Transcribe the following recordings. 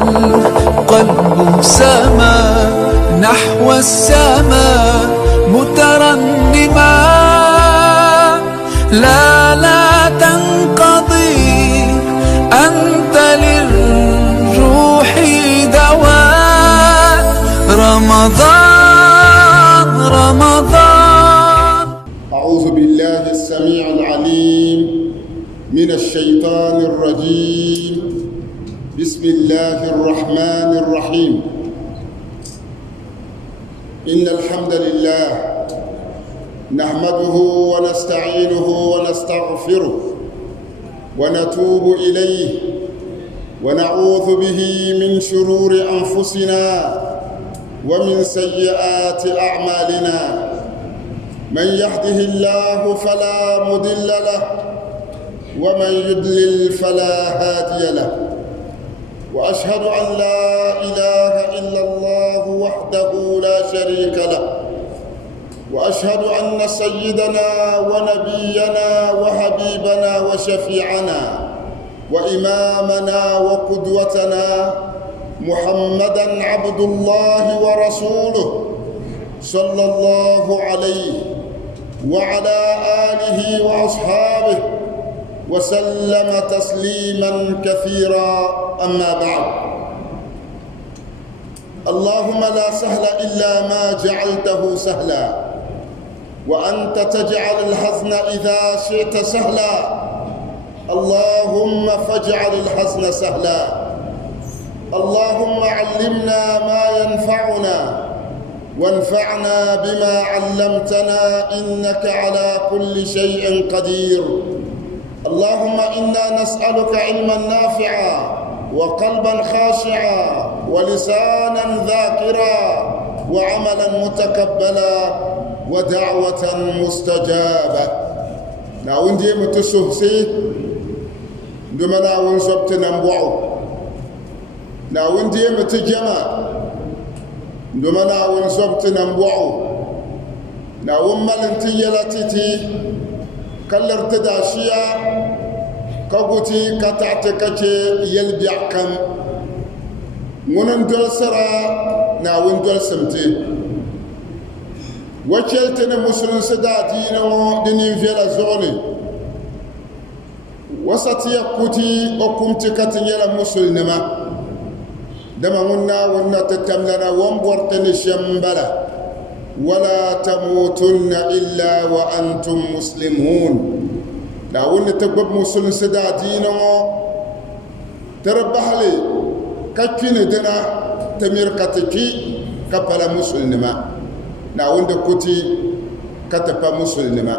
والقلب سما نحو السماء مترنما. لا تنقضي أنت للروح دواء. رمضان. أعوذ بالله السميع العليم من الشيطان الرجيم. بسم الله الرحمن الرحيم. إن الحمد لله نحمده ونستعينه ونستغفره ونتوب إليه ونعوذ به من شرور أنفسنا ومن سيئات أعمالنا. من يهده الله فلا مضل له ومن يضلل فلا هادي له. وأشهد أن لا إله إلا الله وحده لا شريك له. وأشهد أن سيدنا ونبينا وحبيبنا وشفيعنا وإمامنا وقدوتنا محمدًا عبد الله ورسوله صلى الله عليه وعلى آله وأصحابه وسلم تسليما كثيرا. أما بعد، اللهم لا سهل إلا ما جعلته سهلا وأنت تجعل الحزن إذا شئت سهلا. اللهم فاجعل الحزن سهلا. اللهم علمنا ما ينفعنا وانفعنا بما علمتنا إنك على كل شيء قدير. اللهم إنا نسألك علما نافعا وقلبا خاشعا ولسانا ذاكرا وعملا متقبلا ودعوة مستجابة. ناون دي متسوسي دمنا ونصبتنا مبعو. ناون دي متجمع دمنا ونصبتنا مبعو. ناون ملنتي يلاتيتي كالر تداشيا كغوتي كتعتكتي يلبيع كم منن دول سرا ناون دول سمتي وشلتنا مسلم سداتينو دنين فيلا زوني وسطي كوتي وكمتي كتنيلا مسلمة دما منا ونا تتملنا ومبورتن شمبلا ولا تموتن إلا وأنتم مسلمون. ناون تقبب مسلم سداتينو تربحلي كتين دنا تمير كتكي كبلا مسلمة. ناون دكوتي كتبا مسلمة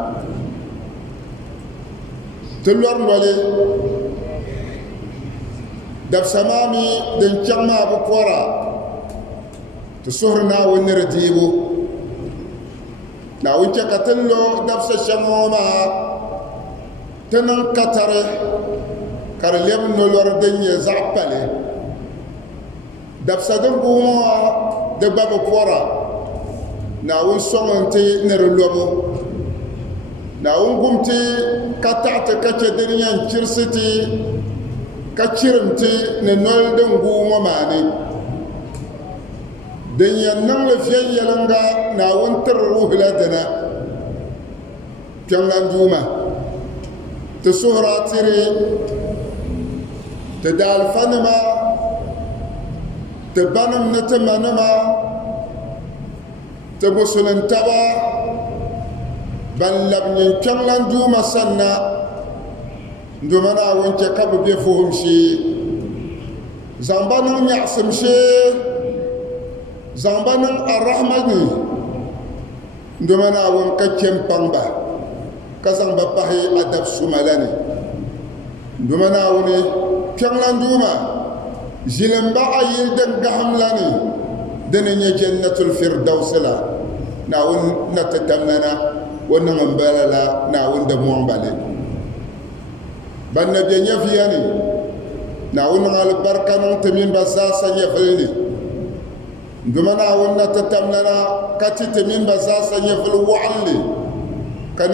تلور نولي دف سمامي دن جمع بكورا تسهرنا ونرديبو. ناون كتلو دف سشموما تنن كتره كارليم نولور دنيا زعبالي دف سدن بوما دبا بكورا. ناون سونتي نرلوبو ناون قمتي كتعت كتدريان كيرستي كتشرمتي ننول دنقوم ماني دنيا نمل في يلنغا ناون تروح لدنا كان دوما تسهرا تري تدال فنما تبنم نتمنما تبصلن تبا بل لبنين كملان دوما سنة دومنا وانك كبو بيفوهم شي زنبانن يعصم شي زنبانن الرحمن دومنا وانك كم بانبا كزنبا باهي أدب سمالاني دومنا واني كملان دوما جلنبا يلدن قهملاني دنيا جنة الفردوس لا ناون نتتمنى ونغنبالا لا ناون دموان بالي بان نبيا فياني ناون على بركة نتمين بساسا يفلني دمنا ون نتتمنى كتي تمين بساسا يفل وعلي كان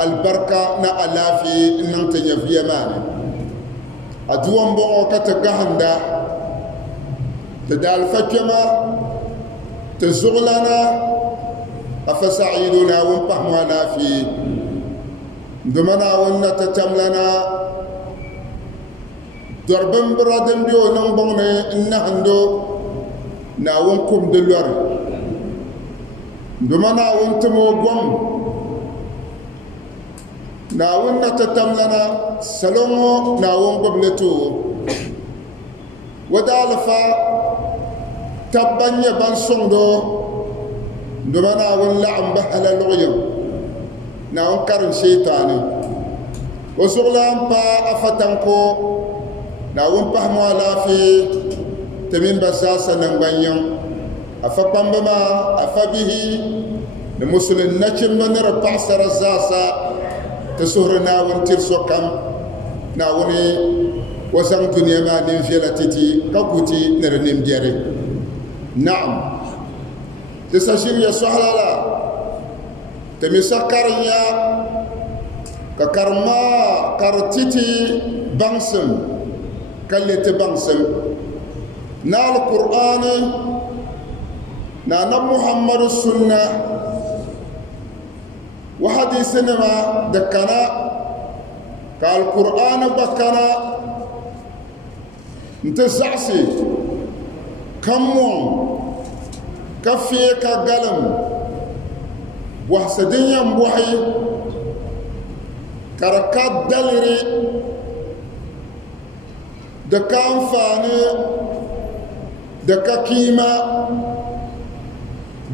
البركة نا ألافي ننتني في يماني أدوان بو كتغهندا تدال فكما تزغلنا أفسعيدنا ونفهمنا في دمنا ون تتملنا دربن برادن بيو نمبوني إنهندو ناونكم دلور دمنا ونتمو قم ناون تتملنا سلومو ناون قبلتو ودالفا تبني بان صندو دمنا ونلعن بحل الغيم ناون كارن شيطاني وزغلان با أفتنكو ناون بحمو على في تمين بساسا ننبنيم أفقم بما أفبه المسلم نجم من ربع سر الزاسا تسهر ناون ترسو كم ناوني وسام دنيا ما نمفيلا تتي كبوتي نرنم جاري نعم تساشير يا سهلا تمسكر يا ككرما كرتيتي بانسم كلت بانسم نال القرآن نال محمد السنة وحديثنا ما دكنا كالقرآن بكنا نتزعسي كمون كفيك قلم وحسدين بوحي كركات دلري دكان فاني دكا كيما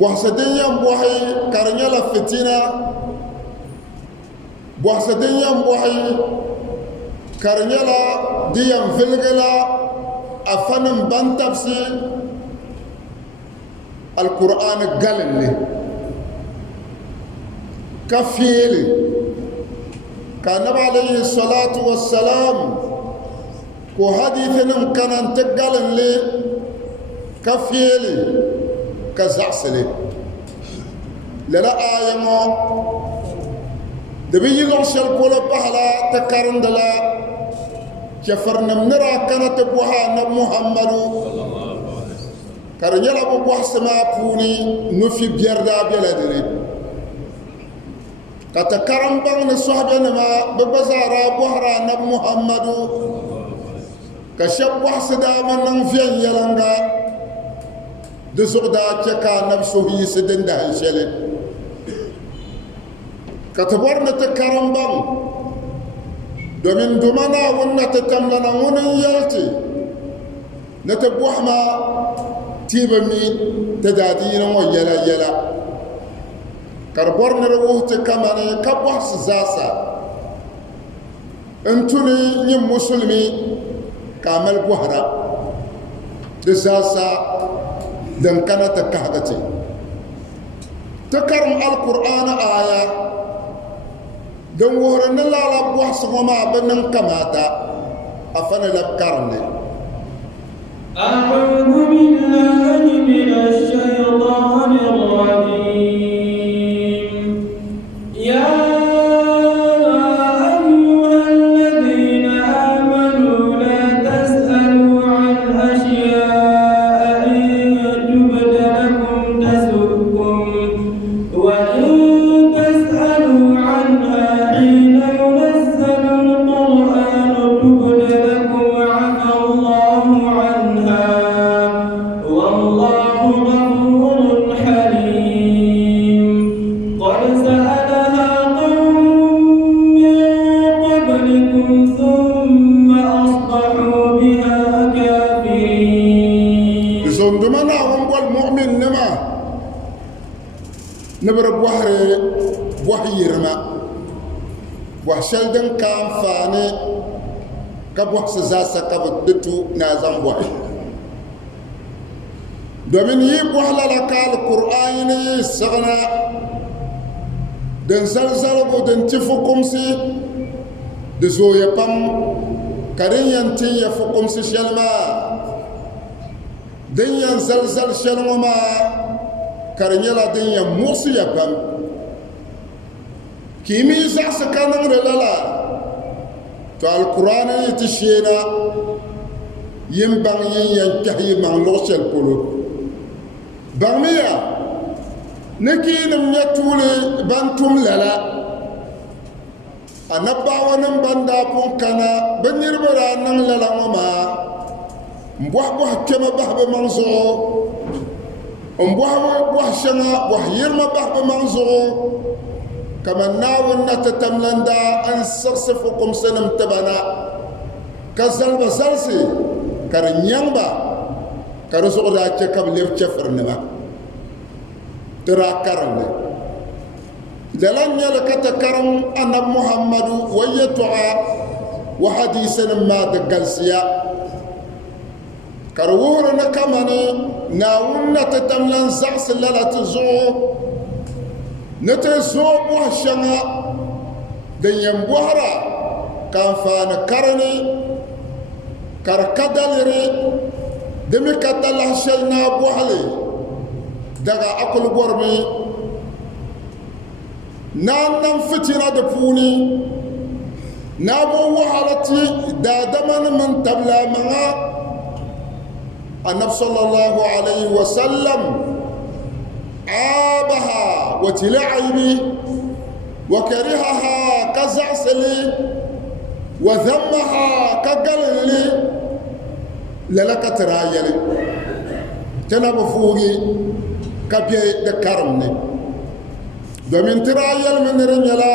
وحسدين بوحي كرنيلا فتنة وحسدين بوحي كرنيلا ديان فلغلا أفنم بنتبسي القرآن قال لي كفيلي كان عليه الصلاة والسلام وحديثنا كان انتقال لي كفيلي كزعسلي للا آية ما دبي يغشل كولا بحلا تكارن دلا كفرنا منرا كانت بوها نب محمد كارنيلا بوها سما بوني نفي بيردا بلادري كتكرم بان صحابنا ما ببزارا بوهرا نب محمد كشب وحسدا من نفين يلنغا دزغدا كيكا نفسه يسدن ده شلي كتبرنا تكرم بان دومين دومانا ونا تتملنا ون يلتي نتبوح ما تيبمي تدادينا ويلا يلا كربورنا روح تكماني كبوح سزاسا انتوني ني مسلمي كامل بوحرا دزاسا دنكنا تكهدتي تكرم القرآن آية دون ورنا لا لبوح سما بنن كماتا أفنى لبكرني أعوذ بالله من الشيطان الرجيم يا أيها الذين آمنوا لا تسألوا عن أشياء إن تبد لكم تسؤكم وإن تسألوا عنها حين ينزل القرآن تبد لكم عفى الله عنها والله غفور حليم قد سألها قوم من قبلكم ثم أصبحوا بها كافرين زندمنا ونقول مؤمن نما نبر بوحي رما وحشلدن كان فاني كبوح سزاسا كبدتو نازم بوحي دومين يبوح للكال القرآن يسغنا دن زلزل ودن تفكم سي دزو يبام كارين ينتي يفكم سي شلما دن ينزلزل شلما كارين يلا دن يموسي يبام كيمي زعس كانن رلالا تو القرآن يتشينا yimbang yin yan kahyi mang lokshel polo bangmiya nikinim nya tuli bantum lala anabawa nim banda pun kana banyirbara nang lala ngoma mbwa kema bahbe mangzo mbwa shanga mbwa yirma bahbe mangzo kama nawun natatamlanda an sarsifukum sanam tabana kazalba zalsi kar nyamba kar zuqda ce kam lef cefrnema tira karne dalan yala kata karam anab muhammadu wayatu'a wa hadisan ma da galsiya kar wuhur na kamane nawun natatamlan zaks lalat zu nata zo buh shanga da yambuhara kan fa na karne karkadalire demi katala shayna buhale daga akul gormi nan fitina da puni na bo wahalati da daman man tabla manga annab sallallahu alaihi wasallam abaha wa tilaibi wa karihaha kazasli wa dhammaha kagalli lalaka tarayale tana mafugi kabiye da karamne domin tarayal min ranyala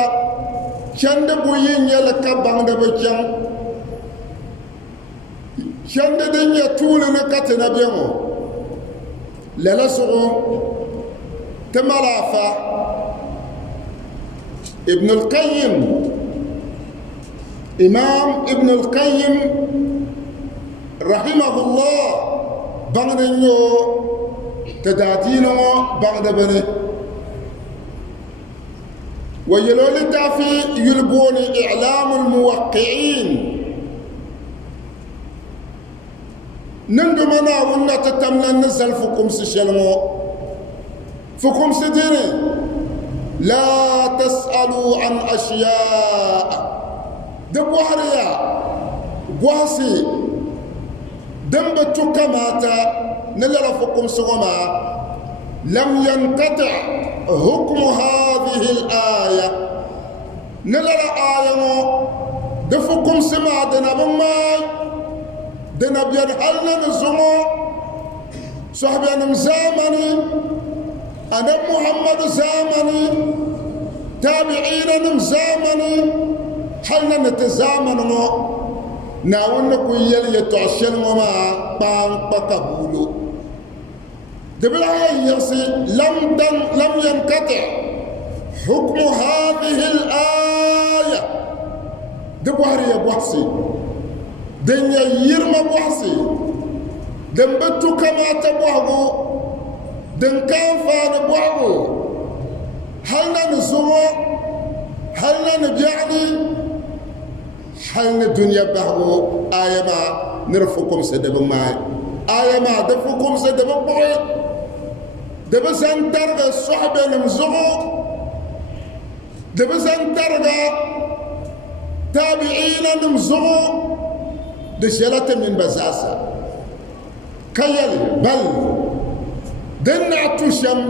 chande buyin yala kabang da bacan chande den ya tulu na katana bemo lala su tamalafa ibn al-qayyim imam ibn al-qayyim رحمه الله بغنيو تداتينو بعد بني ويلول دافي يلبوني إعلام الموقعين نندمنا ونا تتمنى نزل فكم سشلمو فكم سديني لا تسألوا عن أشياء دبوحريا بوحسي دنبتو كماتا نلرفكم سغما لم ينقطع حكم هذه الآية نلر آية دفكم سما دنا بماي دنا بيرحلنا نزمو صحبنا مزامني أنا محمد زامني تابعين نمزامني حلنا نتزامنو ناونا كويل يتعشل وما بان بقبولو دبلا يرسي لم ينقطع حكم هذه الآية دبوهري يا بوحسي دنيا يرمى بوحسي دنبتو كما تبوهو دن كان فان بوهو هلنا نزوو هلنا نبيعني حلنا الدنيا بهو آية ما نرفقكم سدب ما آية ما دفقكم سدب بوي دبسان ترغى الصحبة نمزغو دبسان ترغى تابعين نمزغو دشلة من بزاسة كيالي بل دنا تشم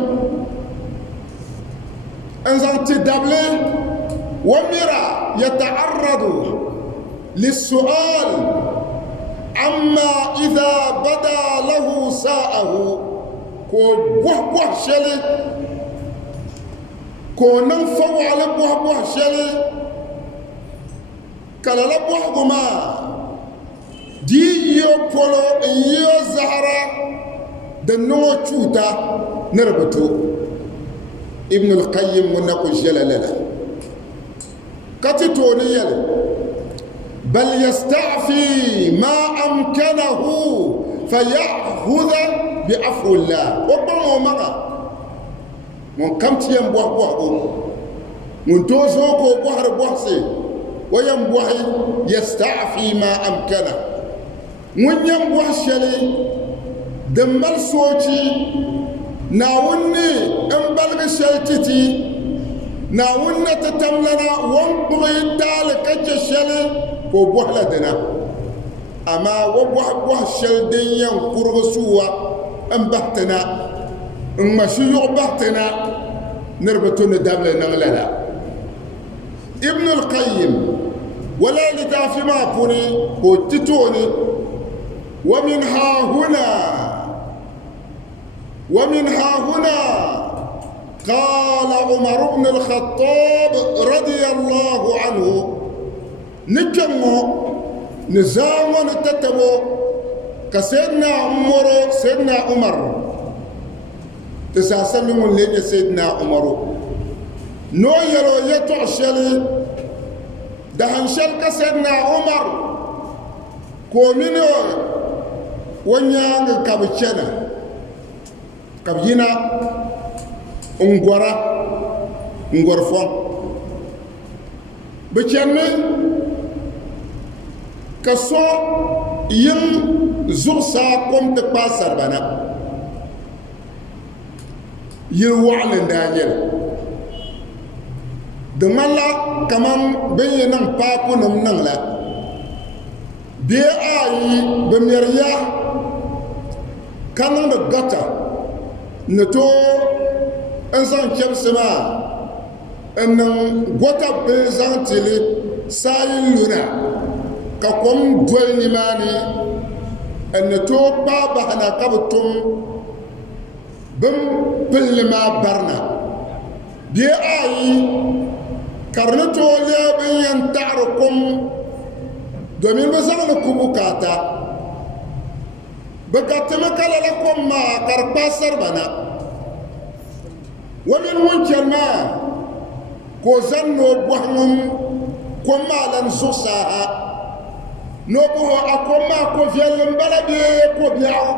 انزان تدبلي ومرا يتعرض للسؤال عما إذا بدا له ساءه كو بوح شلي كو ننفو على بوح شلي كلا لبوح قما دي يوبولو يو زهرة دنو تشوتا نربطو ابن القيم منكو جلالة كتتوني يلي بل يستعفي ما أمكنه فيأخذ بعفو الله وبما مغا من كم تيام بوح بوح من توزوكو بوحر بوحسي وينبوحي يستعفي ما أمكنه من ينبوح شلي دمال صوتي ناوني انبلغ شلتتي ناونا تتملنا وانبغي تالك الشلي كو بوحلا دنا أما وبوه شلدين كرغسوا أم بحتنا أم شيوع بحتنا نربطون دبل نغللا ابن القيم ولا لتعفي ما بني وتتوني ومن ها هنا قال عمر بن الخطاب رضي الله عنه نجمو نزام نتتبو كسيدنا عمر تساسن من لين سيدنا عمر نو يلو يتعشل دهنشل كسيدنا عمر كومينو ونيان كابتشنا كابينا ngorfon bichenme kaso yin zursa kom te pasar bana yir wa'lan daniel de mala kaman bayenan papu nam nan la be ayi be meriya kanan da gata ne to an san kemsima annan gota be zan tele sayin luna ka kom dol ni mani an to baba hana kabtum bim pilma barna bi ayi karnato le bin yan ta'rukum domin ba zan ku bukata bakatama kala lakum ma karpasar bana ومن وجه ما كوزنو بوهم كما لن سوساها نوبو أكما كوفيل بلدي كوبيعو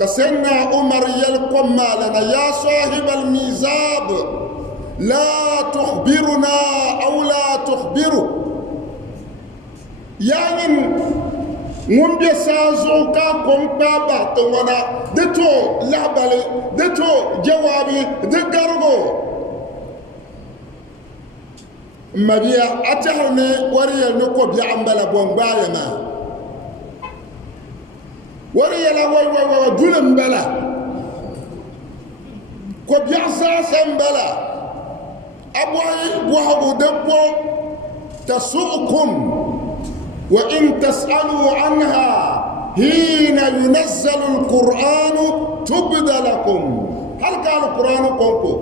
كسنا عمر يلقم لنا يا صاحب الميزاب لا تخبرنا أو لا تخبره يعني ngumbe sazo ka kompa ba to wana de to labale de to jawabi de gargo mabiya atahne wariya no ko bi ambala bomba yana wariya la wa dulam bala ko bi asasa bala abwai wahabu dabbo tasukum وإن تسألوا عنها حين ينزل القرآن تبد لكم هل قال القرآن كونكو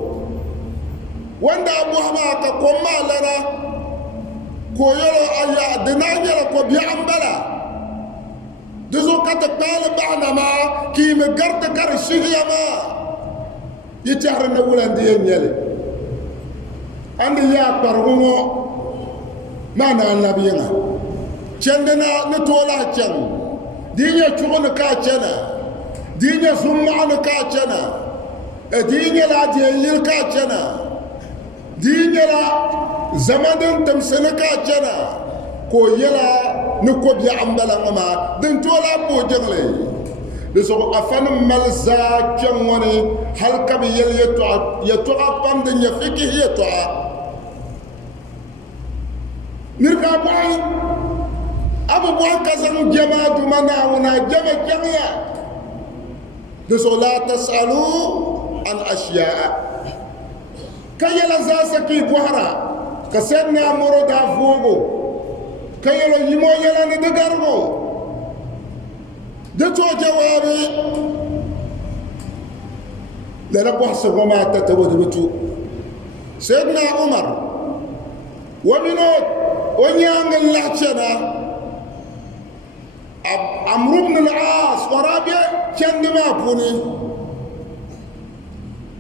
وند أبو حماك كوما لنا كويرو أيا دناجر كو بيعمبلا دزو كتقال بعنا ما كي مقرد كرشيه ما يتحر نقول دين يلي عندي يا برغمو ما نالنبينا chendena ne tola chen dinya chugone ka chena dinya summa ka chena dinya la diyil ka chena dinya la zamadan tamsana ka chena ko yela ne ko bi ambala ngama den tola bo jengle de so afan malza chen woni halka bi yel yeto apam de nya fiki yeto mirka boy أبو بكر جماعة منا ونا جماعة دسوا لا تسألوا عن أشياء كي لزاسكي بوهرا كسرنا مردا فوقو كي لو يمو يلا ندقربو دتو جوابي لنبوح سبما تتبود بتو سيدنا عمر ومنوت ونيان الله شنا عمرو بن العاص ورابع كان ما بوني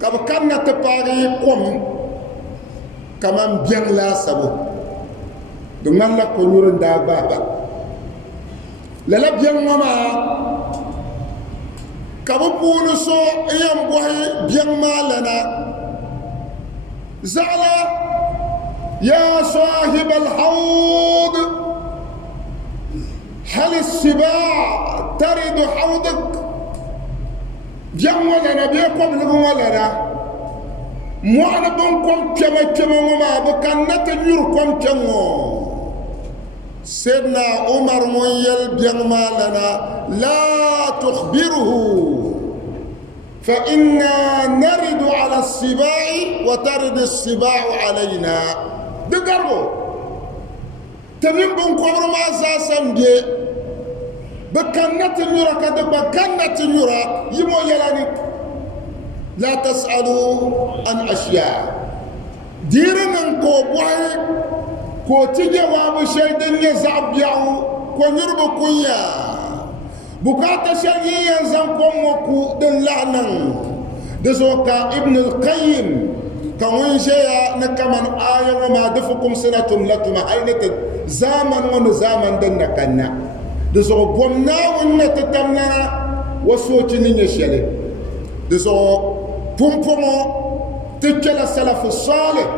كم كان تباري قوم كمان بيان لا سبو دمان لا كونور دا بابا لا بيان ماما كابو بونو سو ايام بوهي بيان مالنا زعلا يا صاحب الحوض هل السباع ترد حوضك جمع لنا بيكم لكم لنا معنا بنكم كما وما بكنا تنيركم كما سيدنا عمر مويل بيغما لنا لا تخبره فإنا نرد على السباع وترد السباع علينا دقربو تمين بنكبر ما ساسم دي بكنة نورا كده بكنة نورا يمو يلاني لا تسألوا عن أشياء ديرنا كوبوي كوتيجي وابو شيدن يزعب ياو كونيربو كويا بكاتا شيئا زنكم وكو دن لعنن دزوكا ابن القيم كون شيئا نكمن آية وما دفكم سنة لكم حينة زامن ونزامن دن نكنا دزو بومنا ونتتمنا وسوتنين يشيلي دزو بومبومو تكلا سلف الصالح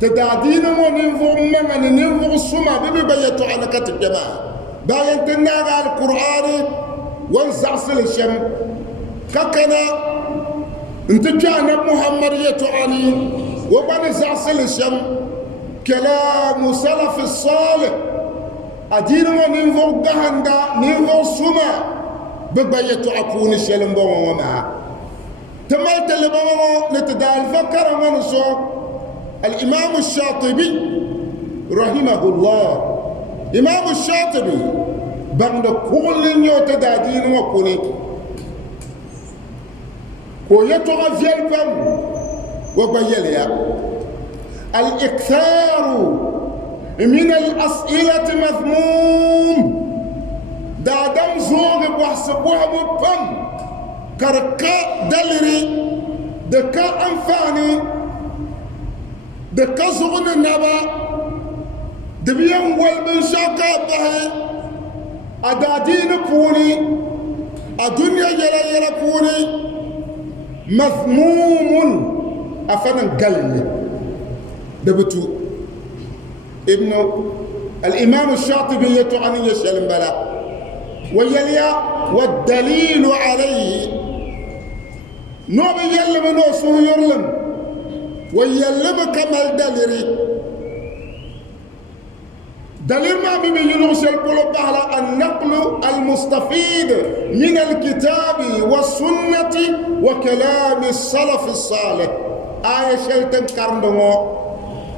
تدادين وننفو ممن ننفو السما بيبي بيتو على كتب جماعة باين تناغا القرآن وانزعصل الشم ككنا انت كان محمد يتعاني وبني زعصل الشم كلام سلف الصالح أدين وننفو قهندا ننفو السما بيبي يتو عقون الشلم وما تمالت اللي بابا نتدال فكر ونسو الإمام الشاطبي رحمه الله إمام الشاطبي بعد كل يوم تدادين وكوني كويتو غفيل فم وبيليا الإكثار من الأسئلة مذموم دادم زوغ بحسبوها بفم كركا دلري دكا أنفاني دكا زغن النبا دبيان والبن شاكا بهي أدادين بوني الدنيا يلا بوني مذموم أفنن قلل دبتو ابن الإمام الشاطبي يتعني يسأل بلا ويليا والدليل عليه نوب يلم نوسو يرلم ويلم كمال دليري دليل ما بيبي ينوسل بلو بحلا النقل المستفيد من الكتاب والسنة وكلام السلف الصالح آية شيطان كارندمو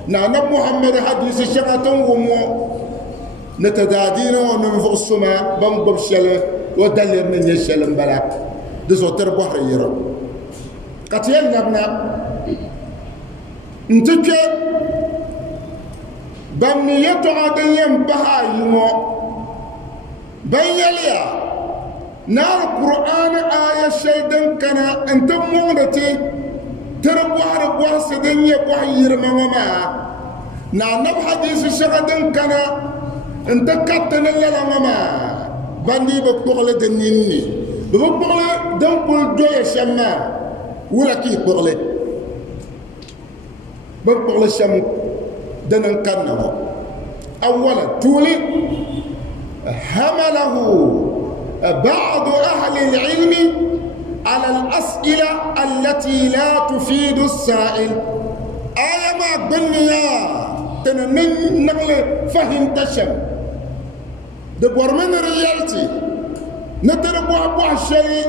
نانا محمد حديث الشيطان ومو نتدادين وننفق السماء بنبب شله ودليل من يشلم بلا دزو تربوح يرو قتيل نبنا انتكي بنيتو عديم بهايمو بيليا نار القرآن آية شيدن كنا انت مونتي تربوح سدن يبوح يرمما نعنب حديث شغدن كنا انت كتن اللمما بني بقبغل دنيني بقبغل دنقل جوية شما ولا كي بقبغل الشم دنن كنه أولا تولي حمله بعض أهل العلم على الأسئلة التي لا تفيد السائل آية ما بنيا تنن نقل فهم تشم دبور من ريالتي نتربوا أبوح الشيء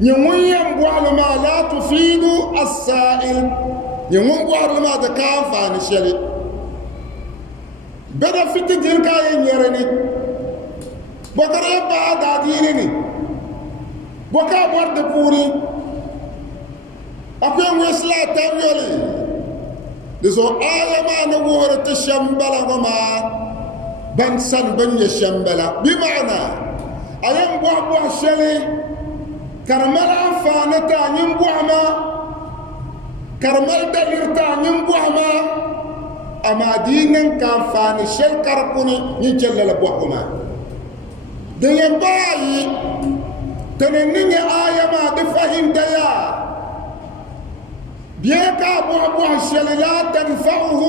يموين بوعل ما لا تفيد السائل يمون بوعل ما دكان فان الشيء بدا في تدين كاين يرني بكر يبقى داديني بكا برد بوري أكون وصلة تاميولي لذو آية ما نقول تشمبلا وما بنسان بني الشمبلا بمعنى أيام بوح شلي كرمال فانتا ينبوح ما كرمال دليرتا ينبوح ما أما دينن كان فاني شل كرقوني يجلل بوح ما دين باي تنيني آية ما دفهم ديا بيكا بوح شل لا تنفعه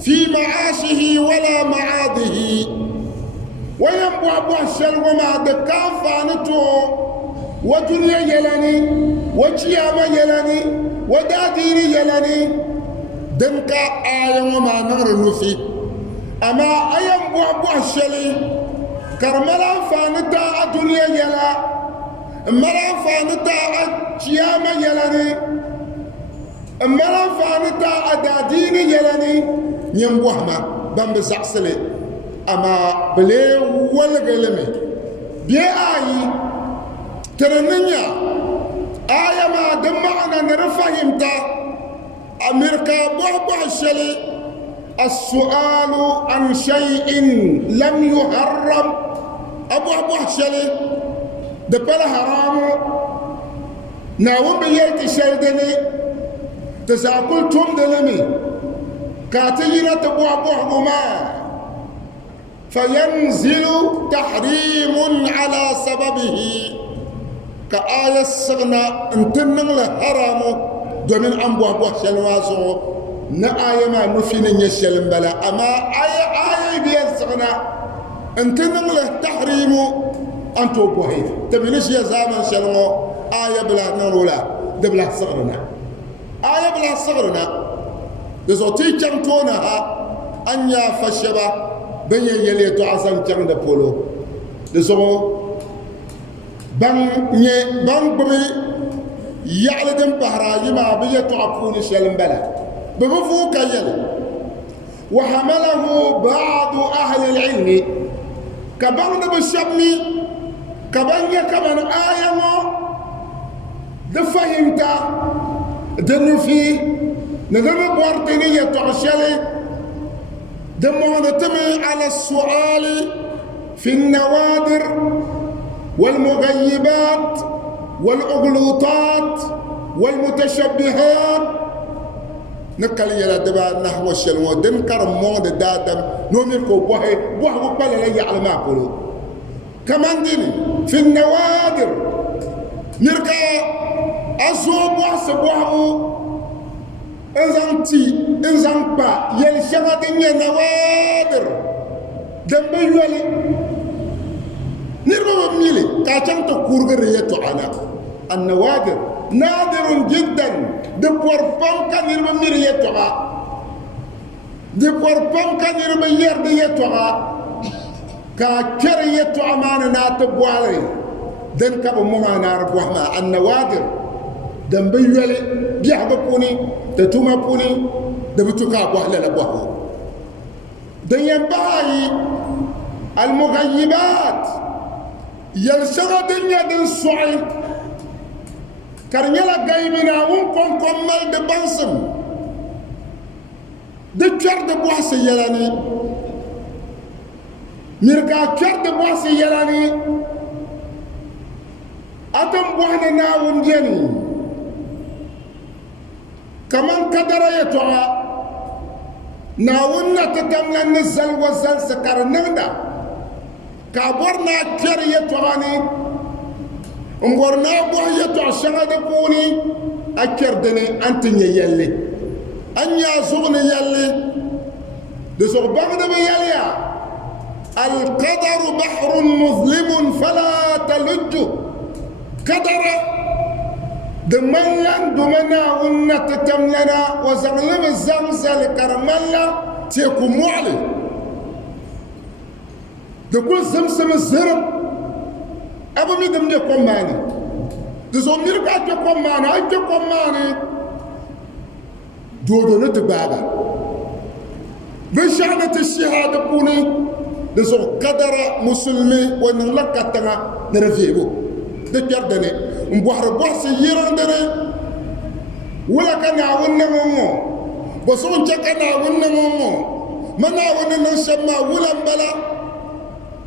في معاشه ولا معاده وينبوح شل وما دكان فانتو ودنيا يلاني وشياما يلاني وداديري يلاني دنكا آية وما نغر النفي أما أيام بوه الشلي كرملا فانتا الدنيا يلا ملا فانتا القيامة يلاني ملا فانتا الدين يلاني ينبوه ما بام بزعسلي أما بلي والغلمي بي آي ترنيا آية ما دمعنا نرفهمتا أمريكا بوه الشلي السؤال عن شيء لم يحرم أبو الشلي دبل حرام ناوم بيت شلدني تساكل توم دلمي كاتينا تبوه ما فينزل تحريم على سببه كآية السغنى انتنن لحرام دومين أنبوه شلوازو نآية ما نفين يشلم بلا أما آية بيسغنى انتنن لتحريم أنتو بوهيد تبينش يا زامن شلمو آية بلا نرولا دبلا صغرنا آية بلا صغرنا يزوتي جمتونا أنيا فشبا بني يلي تعزن جمد بولو يزو بان بمي يعلدن بحراجي ما بيتو عفوني شلم بلا بمفوك يلي وحمله بعض أهل العلم كبان بالشمي كبان يكبان آية دفهمتا دنفي ندم بورتيني يتعشلي دمونتمي على السؤال في النوادر والمغيبات والأغلوطات والمتشبهات نقل يلا دبا نحو الشلمو دن كرم مود دادم نوميركو بوحي بقبل لي على ما قولوا كمان ديني في النوادر نركا أزوب وحسبوحو إنزان با يلشغا دنيا نوادر دنبي يولي نرغب ميلي كاتن تكورغر يتعانا النوادر نادر جدا دبور بانكا نرغب ميري يتعا دبور بانكا نرغب يرد يتعا كاكر يتعا مانا ناتبوالي دن كابو مما ناربوحما النوادر دنبي يولي بيحبكوني تتوما بوني دبتوكا بوحلا لبوحو دن ينبهي المغيبات يلشغى دنيا دن سعيد كرنيلا غايبنا ونكون كمال دبانسم دكار دبوحس يلاني ميركا كار دبوحس يلاني أتم بوحنا ناون جاني كمان كدر يتوعى ناونا تتمنى نزل وزل سكر نغدا كابورنا كير يتوعني انغورنا بوح يتوع شغد بوني اكير دني انتني يلي انيا زغني يلي لزغ بغد بيليا القدر بحر مظلم فلا تلجه قدر دمنا دمنا ونا تتملنا وزغلم الزمزل كرملا تيكو معلي دكول زمزم الزرب أبو ميدم يكون ماني دزومير كات يكون ماني أي يكون ماني دودو نتبابا بشعنة الشهادة بوني دزو قدر مسلمي ونلقى تنا نرفيبو دكيردني مبوحر بوحسي يرندني ولا كان عاونا مومو بصون كان عاونا مومو من عاونا نسمى ولا مبلا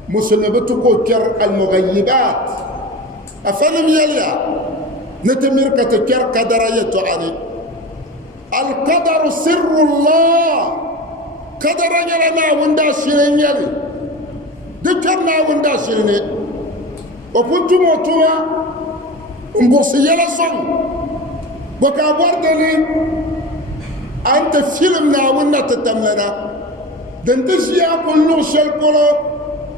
مسلمتكو كر المغيبات أفنم يليا نتمير كتكر قدر يتعني القدر سر الله قدر يلنا وندا شيرين يلي ذكرنا وندا شيرين وكنت موتوما مبوسي يلا صن بكابوردني أنت فيلمنا ونا تتملنا دنتشيا كل شلبولو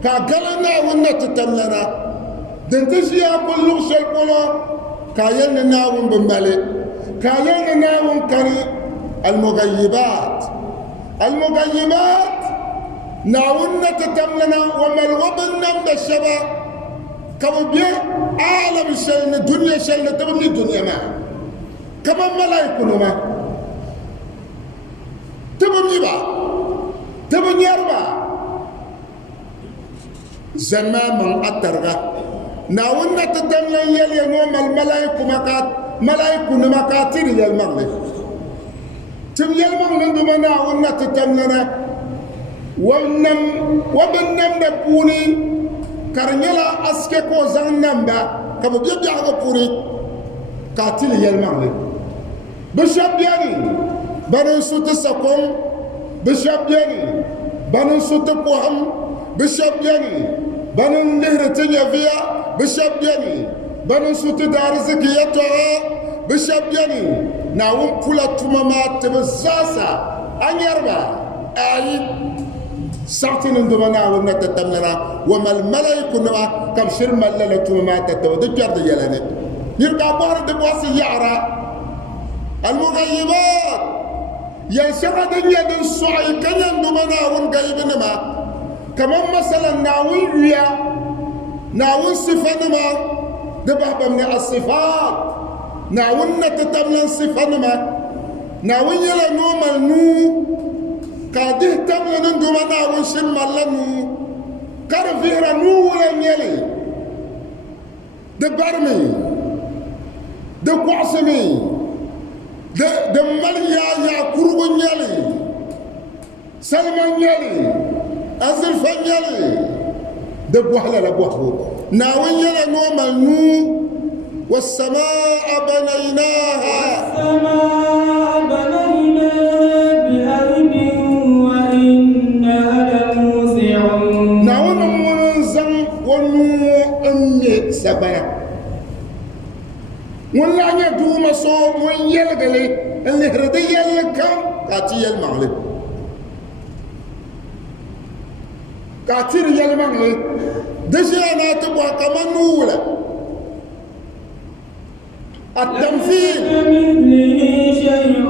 كاغلنا ونا تتملنا دنتشيا كل شلبولو كايلنا ون بمالي كايلنا ون كري المغيبات ناونا تتملنا وما الوبن نمد الشبا كوبيا عالم شلنا الدنيا شلنا تبني الدنيا ما كما ملايكنا ما تبني با تبني أربا زمان من أترغا ناونا تتملنا يلي نوم ملايكنا مكاتير يلمغلي تم يلمغلي ندوما ناونا تتملنا وبنم نبوني كارنيلا أسكيكو زان نمبا كابو بيبيا هكو بوني كاتيل يلمغلي بشاب يعني بانو سوت سكوم بشاب يعني بانو سوت بوهم بشاب يعني بانو نهر تنيا فيا بشاب يعني بانو سوت دارزك يتوها بشاب يعني ناوم بولا توماما تبزاسا أنيربا أي ساعتين عندما نعلم تتمنى وما الملائكة نما كم شرم الله توما تتو دكتور ديالنا يرجع بار دبوس يعرى المغيبات يشهد الدنيا دن سعي كن عندما نعلم غيب نما كمان مثلا نعوين ويا نعوين صفة نما دباب من الصفات نعوين تتمنى صفة نما نعوين يلا نوم النو كاده تمنا ندوما ونشم مالنو كارفيرا نولا نيلي دبرمي دقواسمي دماليا يا كروغو نيلي سلمان نيلي أزلفا نيلي دبوحلا لبوحو ناوين يلا نوما نو والسماء بنيناها سبنا ولا يدوم صوم ويلغلي اللي هردي يلكم كاتي المغلب كاتير يلمغلي دجي انا تبغى كمان نولا التمثيل كمثله شيء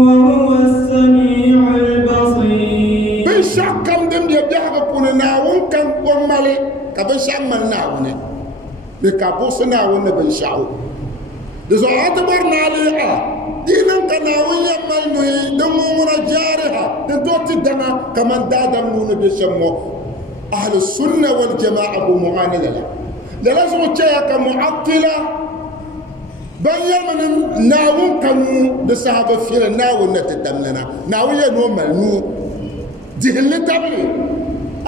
وهو السميع البصير بشك كم دم يبيعك كوننا وكم قمالي كبشك من ناونه بكابوسنا ونبن شعو دزوات برنا لها دينا كناوية ملمي دمو مرجارها دنتوتي دنا كمان دادم نون بشمو أهل السنة والجماعة بمعاندة للازم تشيا كمعطلة بيا من ناون كانوا بسحب فينا ناون نتدمنا ناوية نوم ملمو دهل تبلي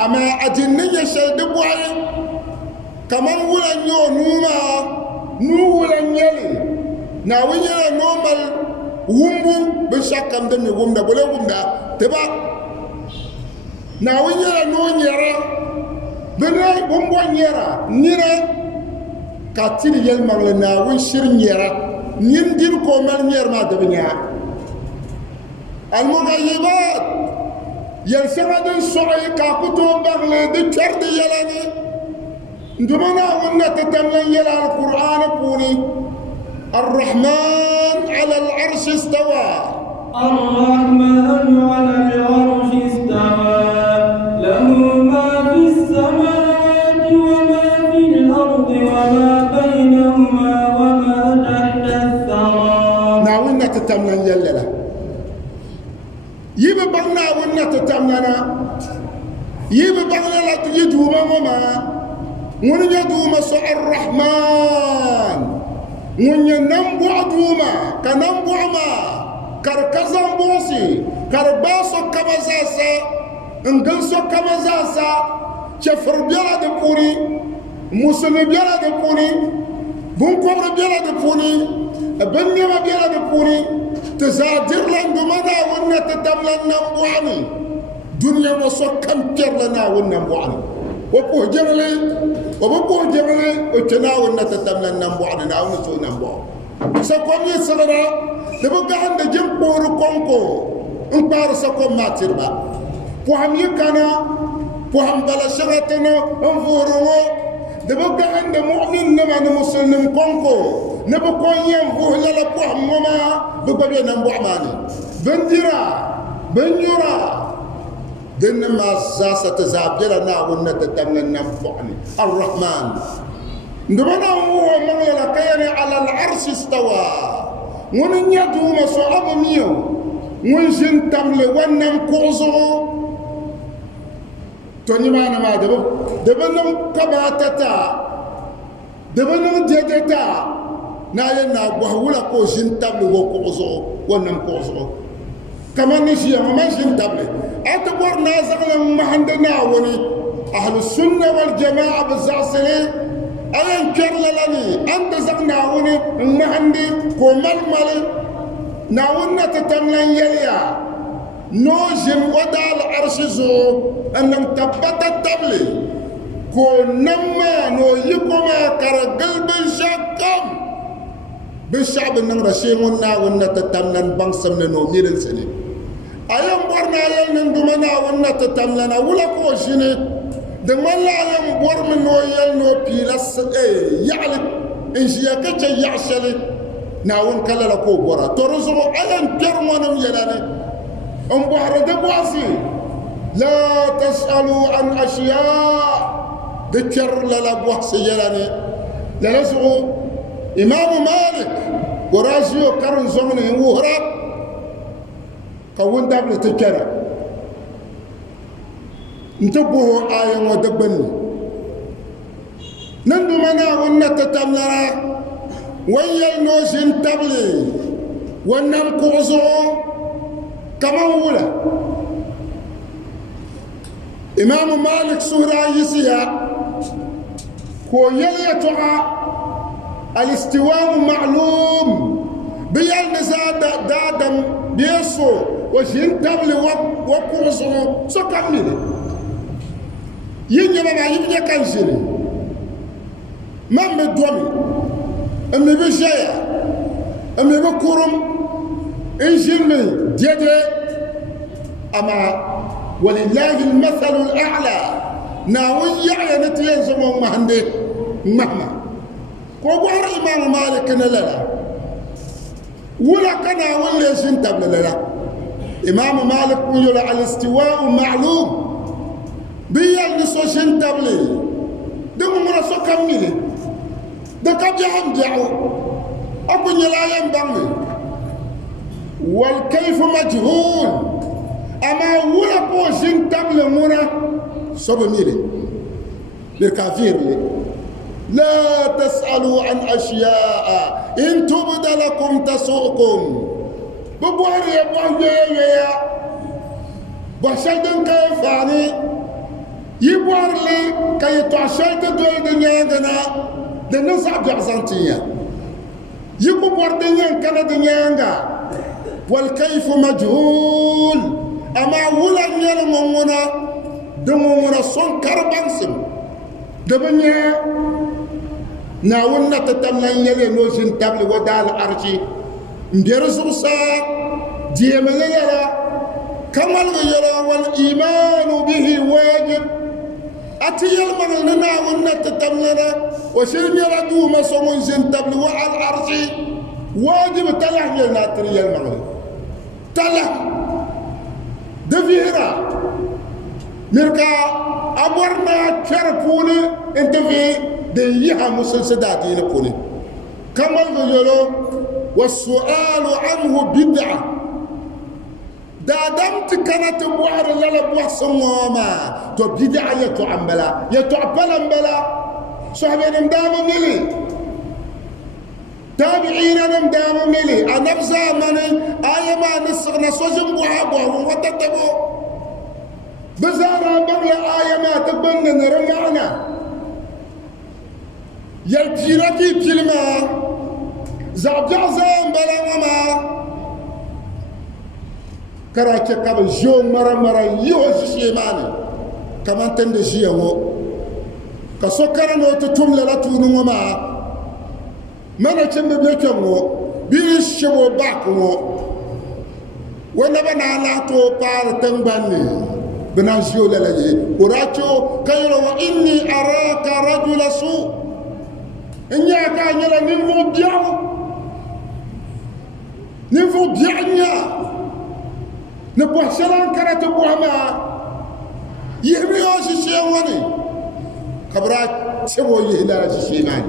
أما أجنية شيء دبوعي كمان ولا نيو نوما نو ولا نيلي ناوية نومال ومبو بشاك كم دمي ومدا بلا ومدا تبا ناوية نو نيرا بنا ومبو نيرا نيرا كاتير يلمغل ناوي شير نيرا نيندين كومال نير ما دبنيا المغيبات يلسمدن سعي كاكتو بغلي دي تشرد يلاني ندمنا ونا تتمنى يلا القرآن قولي الرحمن على العرش استوى الرحمن على العرش استوى له ما في السماوات وما في الأرض وما بينهما وما تحت الثرى ناونا تتمنى يلا يبقى ونا تتمنى يبقى لا تجدوا ماما من يدوم سوء الرحمن من ينبو عدوما كنبو عما كركزا بوسي كرباسو كمزاسا انقلسو كمزاسا شفر بيلا دكوني مسلم بيلا دكوني بنكور بيلا دكوني بنيما بيلا دكوني تزادر لندمنا ونة تتملن نبو عني دنيا وصو كم كير لنا ونبو عني وبوه جملي وبوه جملي وتناول نتتمنى نمبو عن ناول نسوي نمبو سكوم يسرنا تبقى عند جنبور كونكو انبار سكوم ما تربا فهم يكنا فهم بلا شغتنا انفورو تبقى عند مؤمن نما مسلم كونكو نبقى ينفوه للا فهم وما بقى نمبو عماني بندرا بنيرا دين ما زاسة تزابيلا ناونا تتمنى نفعني الرحمن ندمنا هو مغللا كياني على العرش استوى ونن يدوم صعب ميو ونجن تملي ونم كوزو توني ما دبنم كباتتا دبنم ديدتا ناينا وهولا كو جن تملي وكوزو ونم كوزو كمان نجي ما جن تملي أتبور نازغنا محندنا وني أهل السنة والجماعة بالزعسلي أين كرللني أنت زغنا وني محندي كومل مالي ناونا تتملن يليا نوجم ودال أرشزو أنم تبت التبلي كو نما نو يكما كرقل بشاكم بالشعب نغرشيمون ناونا تتملن بانسمنا نو ميرل سني أيام برنا أيام ندمنا ونا تتملنا ولا كوشيني دملا أيام بور من نويل نو بيلاس يعلم إنشيا كتش يعشلي ناون كلا لكو برا ترزو أيام كرمانم يلاني أم بحر دبواسي لا تسألوا عن أشياء ذكر لا بواسي يلاني لا نسأل إمام مالك وراشيو كرن زمنه وهرب كون دابل تجرا انتبهوا آية ودبني نندو منا ونا تتملرا ويا نوشن تبلي ونم كوزو كما ولا إمام مالك سورة يسيا هو يليتعى الاستواء معلوم بيال نزاد دادم بيسو وشين تبلي وكوزو سو كملي ينجا ما يبني كانسيني مام دومي امي بشايا امي بكورم انجيني ديدي اما ولله المثل الاعلى ناوي يعني نتيزم مهندي مهما كوبار امام مالك نلا ولا كان ولا شين تبل لا امام مالك يقول الاستواء معلوم بيال نسو شين تبل دم مرا سو كاميلي دكاجام جاو اكو نلا يمبامي والكيف مجهول اما ولا بو شين تبل مرا سو بميلي للكافر لا تسألوا عن أشياء إن تبد لكم تسؤكم ببواري يا بواري بوشيدن كيفاني يبوار لي كي تعشيت دوي دنيا دنا دنسا جعزانتيا يبوار دنيا كان دنيا والكيف مجهول أما ولا نيلمونا دمونا صن كربانسم دبنيا ناونا تتمنى يلي نوشن تبلي ودال أرشي مدرسو سا ديمل يلا كمال يلا والإيمان به واجب أتي يلمن ناونا تتمنى وشرم يلا دوما سمون شن تبلي وعلى أرشي واجب تلح يلنا تري يلمن تلح دفيرا مركا أبورنا كرفوني انت في ديها مسلسلاتين كوني كما يقولوا والسؤال عنه بدعة دادمت كانت بوار يلا بوحسموما تو بدعة يتعملا يتعبلا بلا صحبين مدام ملي تابعين مدام ملي أنا بزامني آية ما نسوجم بوحبوه وتتبو بزارة بغلا آية ما تبنى نرمعنا يلبيركي كلمة زعجع زين بلا وما كراكي قبل جو مرة يوز شيماني كمان تندشي يمو كسوكرا نوتو تملا لا تونو وما مانا تشمي بيكمو بيشمو باكمو ونبنا ناتو بار تنباني بنانشيو للاجي وراتشو كيرو وإني أراك رجل سوء إني أكا نيلا نفو بيعنيا نبوح سلام كرات بوحما yihmi yo shi wani kabra chebo yihla shi man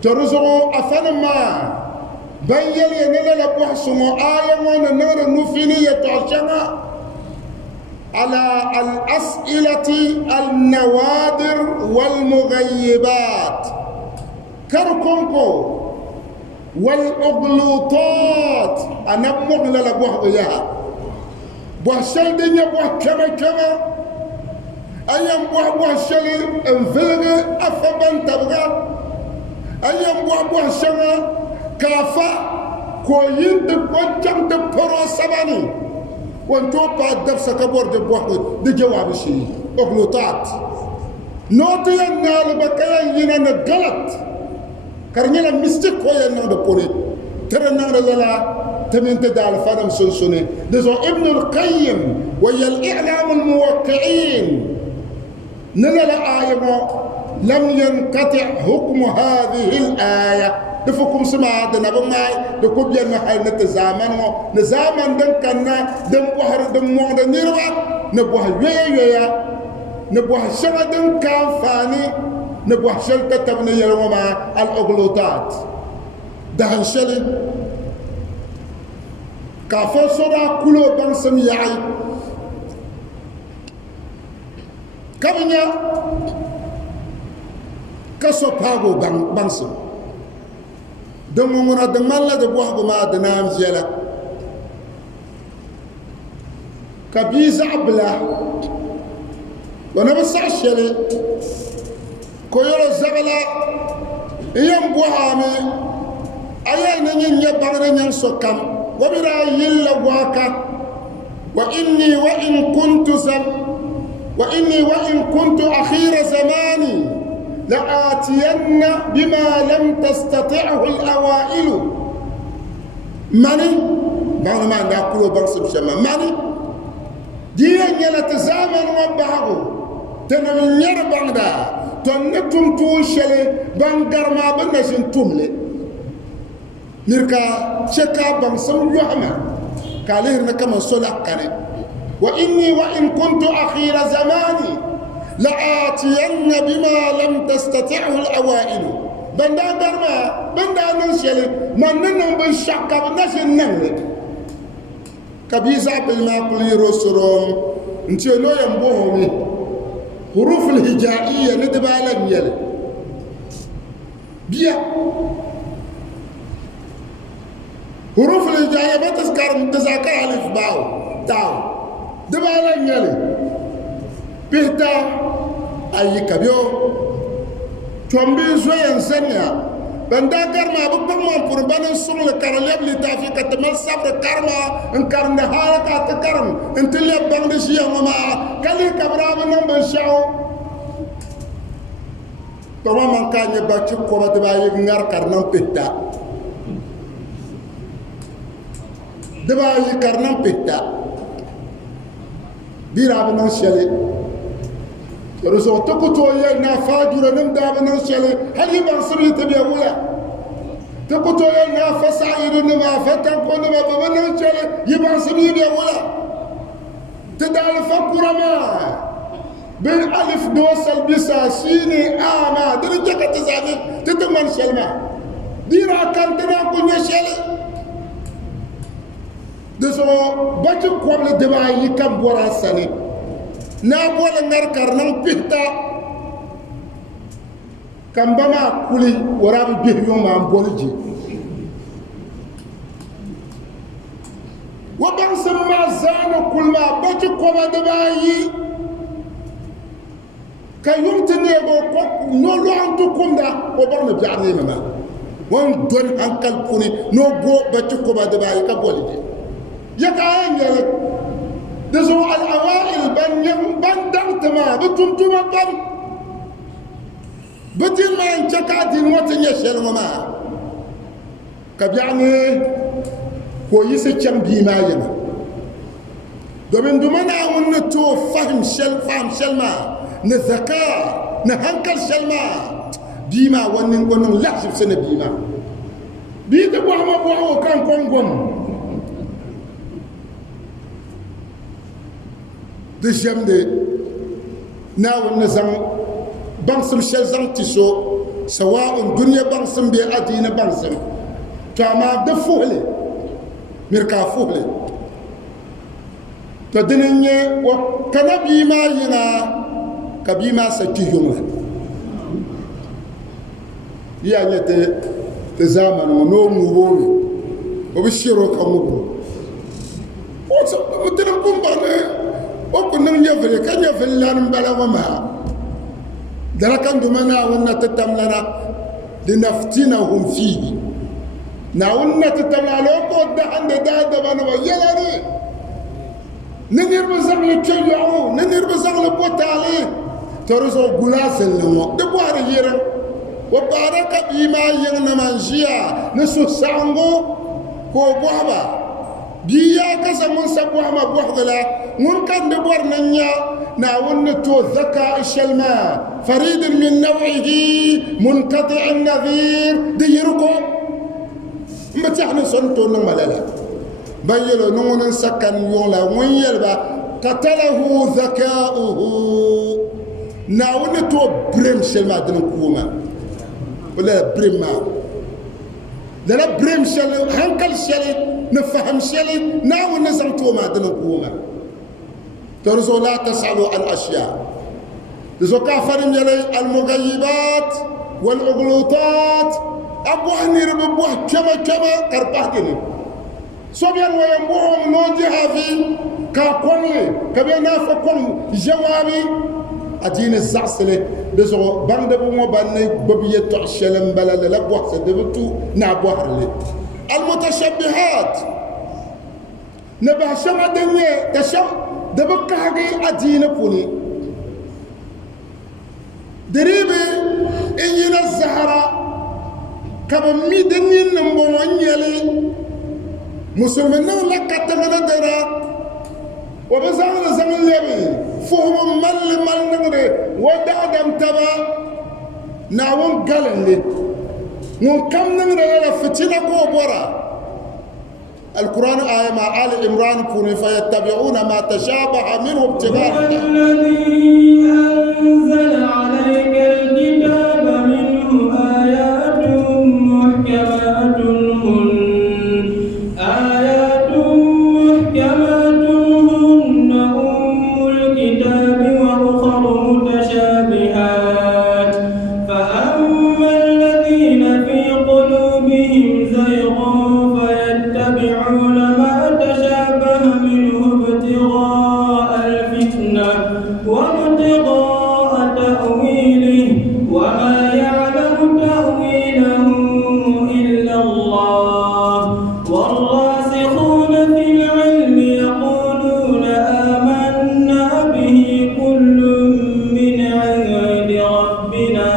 to ruzo afana ma bayel yenele la bo sumo aya wana nara nufini ya ta'shana على الأسئلة النوادر والمغيبات كركونكو والأغلوطات أنا مغلى لبوح إياها بوح شل دنيا بوح كما أيام بوح شل انفلغ أفبان تبغى أيام بوح شل كافا كوين دبوجم دبرو سباني وانتو بعد دفسة كبور دي جواب الشيء اغلوطات نوتي ينال بكيان ينا نغلط كارنيلا ميستيك ويا نو دبوني ترى نار لا تمن تدال فادم سنسوني دزو ابن القيم ويا الاعلام الموقعين نلا آية لم ينقطع حكم هذه الآية دفكم سما دنابماي دكوبيا نحاي نتزامنو نزامن دم كنا دم بحر دم موند نيروا نبوح ويا نبوح شغا دم كان فاني نبوح شل تتبني يلوما الأغلوطات دهن شل كافو صدا كلو بانسم يعي كابنيا كسو باغو بانسم دمونا دمالا دبوح بما دنام زيلا كبيز عبلا ونبس عشري كويرو زغلا ايام بوحامي ايا نين يبغرن ينسو كم وبرا يلا واكا واني وان كنت اخير زماني لآتين بما لم تستطعه الأوائل ماني ما ناكلو بنصب شما ماني ديان يلا تزامن وبعضو تنمي يربان دا تنتم توشلي بانقر ما بنشن تملي نركا شكا بنصب يحمى كاليرنا كما صلقني وإن كنت أخير زماني لآتين بما لم تستطعه الأوائل بندا درما بندا نشلي من نن بالشك بنشن نن كبيزا بالماكل يرسرون انتي لو يمبوهمي حروف الهجائية ندبالا يلي بيا حروف الهجائية بتذكر متذاكر ألف باو تاو دبالا يلي بيتا أي كبيو تومبي زوين سنيا بندا كرما بكم قربان السمل كارليب لتافي كتمل صبر كرما ان كرن حالك تكرم انت اللي بندشي وما كلي كبرا بنم بشاو تمام من كان يبكي كوما دباي نار كرنم بيتا دباي كرنم بيتا بيرا بنم شلي رسول تقطوا ينا فاجر نمدا بنشلي هل يبان سبي تبي ولا تقطوا ينا فسعير نما فتن كون ما بنشلي يبان سبي تبي ولا تدال فكر ما بين الف دوسل بساسيني اما درجه تزادي تتمن شلما ديرا كان تنا كون يشلي دسو باتو قبل دباي كم بورا سني نابول نركر نمبيتا كمبما كولي ورابي بيهيوم عن بولجي وبنسم ما زانو كل ما بجي كوما دبايي كيوم تنيبو نولو عندو كوندا وبرنا بيعني مما وان دون انكال كوني نو بو بجي كوما دبايي كبولجي يكاين يلك دزو الأوائل بن دمتما بتمتما بم بتين ما ينشكاتين وطن يشير وما كبيعني كويس كم بيما ينا دومين دومنا ونتو فهم شل ما نذكاء نهنكل شل ما بيما ونن لحظة سنة بيما بيت بوح ما بوح وكان كونغون دجام دي ناو نزم بانسم شلزم تشو سواء دنيا بانسم بأدين بانسم كما دفوهلي مركا فوهلي تدنيا وكنبي ما ينا كبي ما سكيهم يعني تزامن ونوم وبوري وبشيرو كمبو وتنقوم بنا وكنا نفعل كان يفعل لنا بلا وما ذلك عندما ونتتملنا لنفتنهم فيه ناونا تتملنا لو قد عند داد بنا ويلاني ننير بزغل كيلو ننير بزغل بوتالي ترزو غلاس لنا دبوار يرن وبارك بما ينمانجيا نسو سانغو كو بوابا بيا كذا من سبوه ما بوحدلا ممكن نبور ننيا ناون تو ذكاء الشلماء فريد من نوعه منقطع النظير ديركو متحن سنتو نمالا بيلو نون سكن يولا وين يلبا قتله ذكاؤه ناون تو بريم شلماء دنكوما ولا بريم ما لا بريم شل هنكل شل نفهم شلي ناو نزمتو ما دنقوما ترزو لا تسألوا عن أشياء تزو كافرين يلي المغيبات والأغلوطات أبوه نيرب أبوه كما كرباكني سوبيان ويمبوهم نوجها في كاكوني كبينا فكون جوابي أدين الزعسلي تزو باندبو مباني ببيت عشلم بلا لبوح سدبتو نابوح لي المتشبهات نبه شما دنيا تشم دبكا هاي أدين بوني دريبي إنينا الزهرة كما ميدنين نمبوان يلي مسلمين لك تمنى درا وبزعل زمن لبي فهم مل نغري ودادم تبا ناون قالن لي نكم نغري فتنة كوبورا القرآن آية مع آل عمران كوني فيتبعون ما تشابه منه ابتغاء الذي أنزل عليك الكتاب منه آيات محكمات آيات محكمات هن أم الكتاب وأخر متشابهات فأما الذين في قلوبهم زيغ فيتبعون ما تشابه منه ابتغاء الفتنة وابتغاء تأويله وما يعلم تأويله إلا الله والراسخون في العلم يقولون آمنا به كل من عند ربنا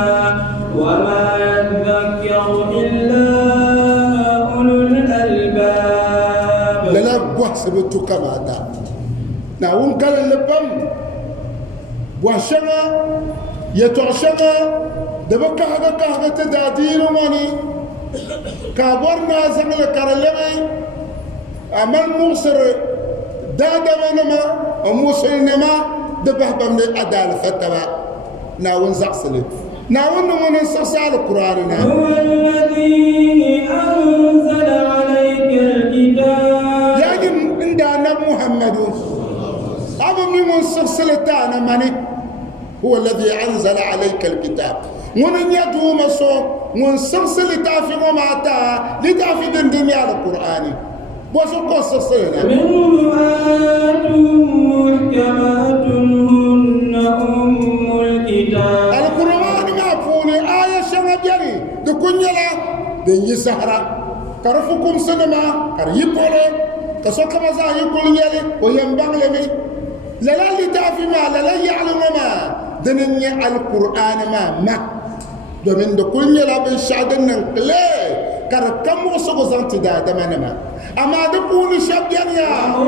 وما يذكر إلا أولو الألباب لا بوح سبتو كما دا ناون قال اللبم وشما يتعشما دبكا هذا تدادين ماني كابرنا زمل كرلمي أمل موسر دادا منما وموسر نما دبه بمن أدال فتبا ناون زعسل ناون من سسال القرآن هو الذي أنزل عليك الكتاب يعني عندنا محمد أبو من سلسلتنا ماني هو الذي أنزل عليك الكتاب من يدوم صو من سلسلة في ومعتا لتعفي الدنيا القرآن وسوق سلسلة منه آيات محكمات هن أم الكتاب القرآن ما فوني آية شمجري دكون يلا دنيا سهرة كرفكم سينما كريبولي كسوك مزا يقول يلي وينبغ لمي لا لتعفي ما لا يعلم ما دنيا القرآن ما domin da kun yi labin shaɗin nan kle karkan wasu guzanti da dama amma da kuni shaɗin ya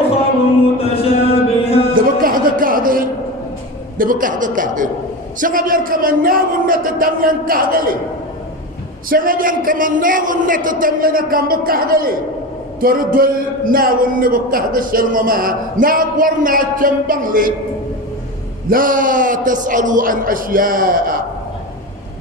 da baka haka kage shagabiyar kamar namun na ta tamyan kagale shagabiyar kamar namun na ta tamyan kan baka kagale tori dol namun na baka haka shalmama na buwar na kyan bangle لا تسألوا عن أشياء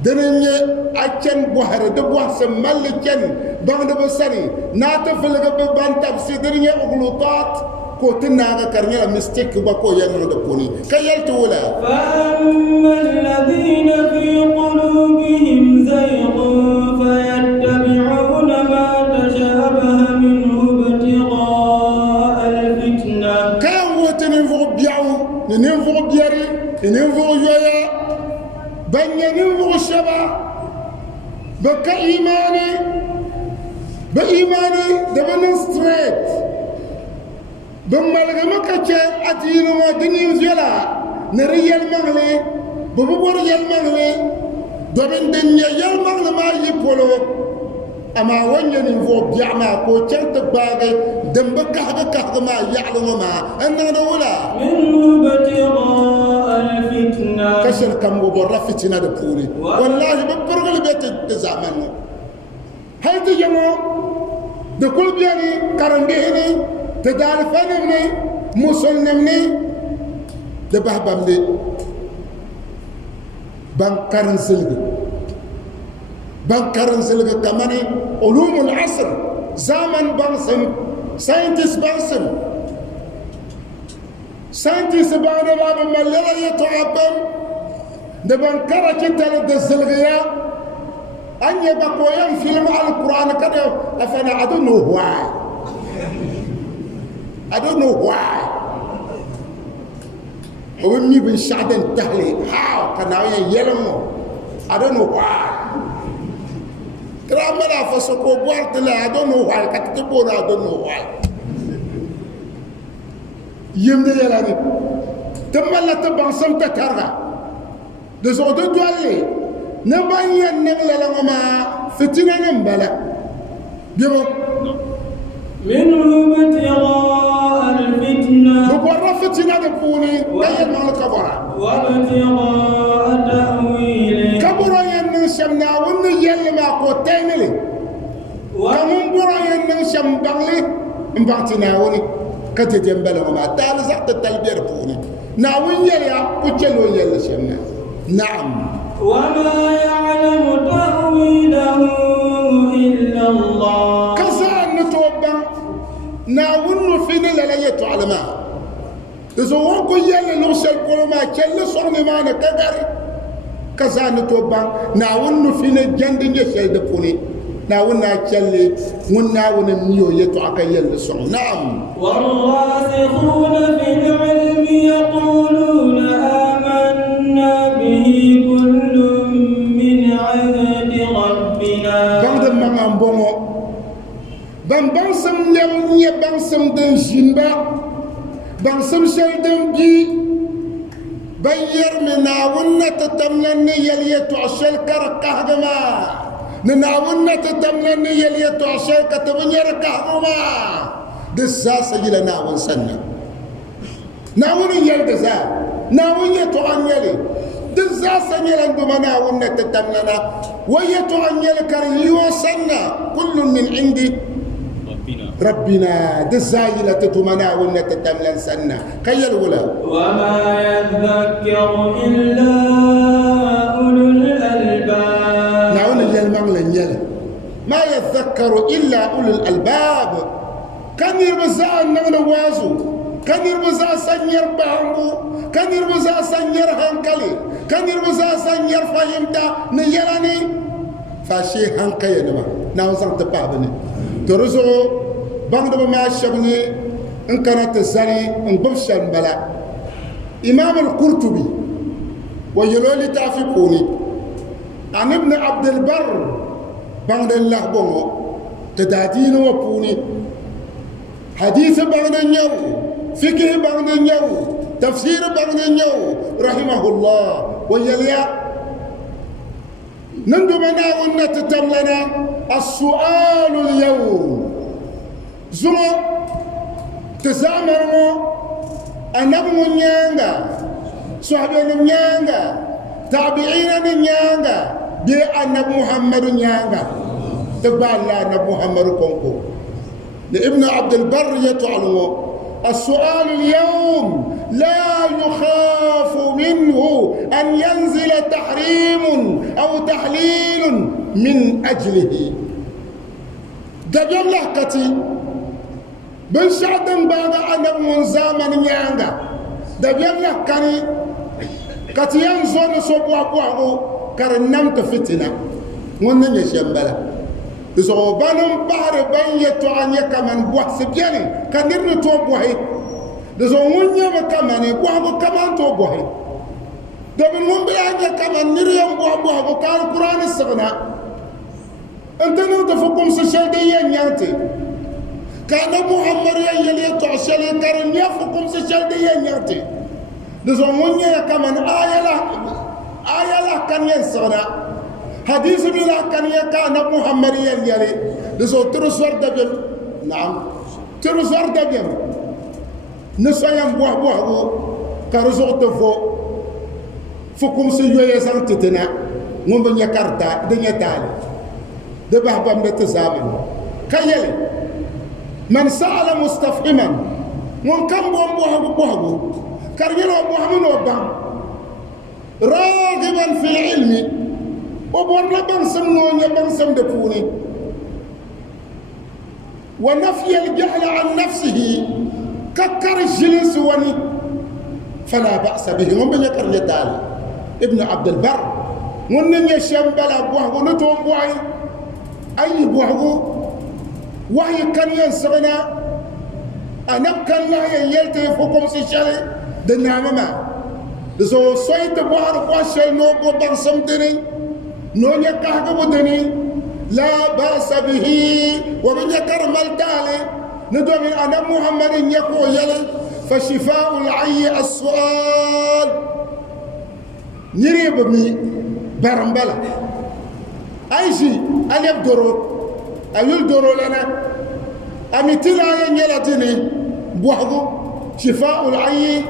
دنيا أكن بحر دبوح سمال كن بعد بسني ناتفل قبل تفسير دنيا أغلطات كوتنا كرنيا مستيك بكو ينودكوني كيال تولا فأما الذين في قلوبهم زيغ فيتبعون ما تشابه منه ابتغاء الفتنة كان وتنفق بيعو ننفق بيري ننفق يويا بني ننفق الشبا بك إيماني بإيماني دبنا ستريت بمالك مكة أتينو ما دنيا زيلا نريال مغلي ببور يال مغلي دوبن دنيا يال مغلي ما يبولو أما وين ينفو بيعما كو تشنت باغي دمبك كحك ما يعلم ما أننا نولا منه ابتغاء الفتنة كسر كم وبرا فتنة دبولي والله ببرغل بيت الزمان هل تجمع دكول بياني كارنديني تدارفني مسلمني دبابمني بانكارن سلغ كماني علوم العصر زمن بانسن ساينتس بانسن ساينتس بعد باب مللا يتعبن دبانكارا كتل دزلغيا أن يبقوا يوم فيلم على القرآن كده أفنا I don't know why هو مني بن شادن تهلي how كان يلمو I don't know why كلام لا فسكو بورت لا I don't know why كتبون I don't know why يمدي يلاني تملا تبان سمت كارغا دزودو دوالي نبانيا نغلا لما فتنا نمبلا بيبو منه ابتغاء الفتنة بقرا فتنا دبوني اي المال كبرى وابتغاء تأويله كبرى ينشمنا ون يلما قوتينلي كمن برا ينشم بغلي مبعتنا وني كتجنبلا وما تعال زعت التلبيه دبوني ناوين يليا كجلو يلشمنا نعم وما يعلم تأويله إلا الله كسان نتوبا ناون فينا لا يتعلم إذا وقوا يلا نوصل كل ما كل صون ما نكدر كسان نتوبا ناون فينا جند يشيل دبوني ناون ناكل وناون ميو يتعك يلا صون نعم والراسخون في العلم يقولون آمنا به كل من عند ربنا بعد ما نبومو بانسم لم يبانسم دن جنبا بانسم شيدن بي بير منا ونة تتمنى يليتو عشال كركهما نناونا تتمنى يليتو عشال كتبني ركهما دساس يلا ناون سنة ناون يلدزا ناون يتو عن يلي دساس يلا ندمنا ونة تتمنى ويتو عن يلي كريو سنة كل من عندي ربنا دزايلة تتمنى ونة تتمنى سنة كي الولا وما يذكر إلا أولو الألباب نعون يلا ما يذكر إلا أولو الألباب كان يربزا النغل وازو كان يربزا سنير بامبو كان يربزا سنير هنكلي كان يربزا سنير فهمتا نيلاني فاشي هنكي نما نعون سنت بابني ترزو بعد ما شبني إن كانت الزاني إن بفشل بلا إمام القرطبي ويلولي تعفقوني عن ابن عبد البر بعد الله بومو تدادين وبوني حديث بعد النيو فقه بعد النيو تفسير بعد النيو رحمه الله ويليا نندمنا ونتتملنا السؤال اليوم زمو تزامرمو أنبو نيانغا صحبين نيانغا تابعين نيانغا بي أنب محمد نيانغا تبع الله أنب محمد كونكو لابن عبد البر يتعلمو السؤال اليوم لا يخاف منه أن ينزل تحريم أو تحليل من أجله دبيم لحكتي بن شعدن بعد أنا من زمن يانغا دبيم لحكني كتيان زون سوبوا بوعو كرنام تفتنا ونن يشمبلا so banum bahre banye to anya kaman bwa sibjani kanirni to bwahi so munya ma kamani bwa go kaman to bwahi do bin mun bi anya kaman niriyam bwa go kal qur'an sagna antanu to fukum se shalde yanyante kana muhammad yali to shali karin yafukum se shalde yanyante so munya kaman ayala kan yen sagna حديث بلا كان يكا محمد يلي دسو ترسور دبل نعم ترسور دبل نسيام بوح بوح كارزو تفو فكم سيو يسان تتنا من بني كارتا دنيا تالي دبح بام نتزامن كيلي من سأل مستفهما من كم بوح بوح بوح كارجلو بوح من وبام راغبا في العلم وبرنا بنسم نونيا بنسم دفوني ونفي الجهل عن نفسه ككر الجلس وني فلا بأس به من بين يكر ابن عبد البر ونن يشمبل بوحو نتوم بوحي أي بوحو وحي كان ينسغنا أنا كان لا يلتي فوقم سيشالي دنعمما دسو سويت بوحر بوحشل نوبو بنسم دني نون يكهك بدني لا باس به ومن يكرم التالي ندوى من أنا محمد يقول يلي فشفاء العي السؤال نريب مي برمبلا أي شيء أن يبدروا أن يلدروا لنا أمثلا ينجلتني بوحدو شفاء العي